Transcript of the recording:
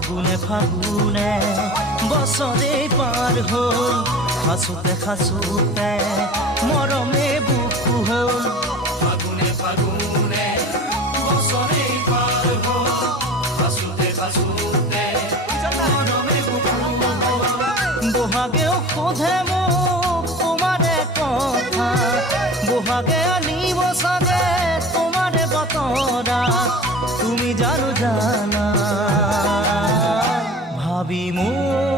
ফাগুনে ফাগুনে বছৰে পাৰ হ'ল খাচোতে খাচোতে মৰমে বুকু হ'ল ফাগুনে ফাগুনে বছৰে পাৰ হ'ল খাচোতে খাচোতে মৰমে বুকু হ'ল বহাগেও সোধে মোক তোমাৰে কথা বহাগে আনিব চাগে তোমাৰে বতৰা তুমি জানো জানা ভাবি মোৰ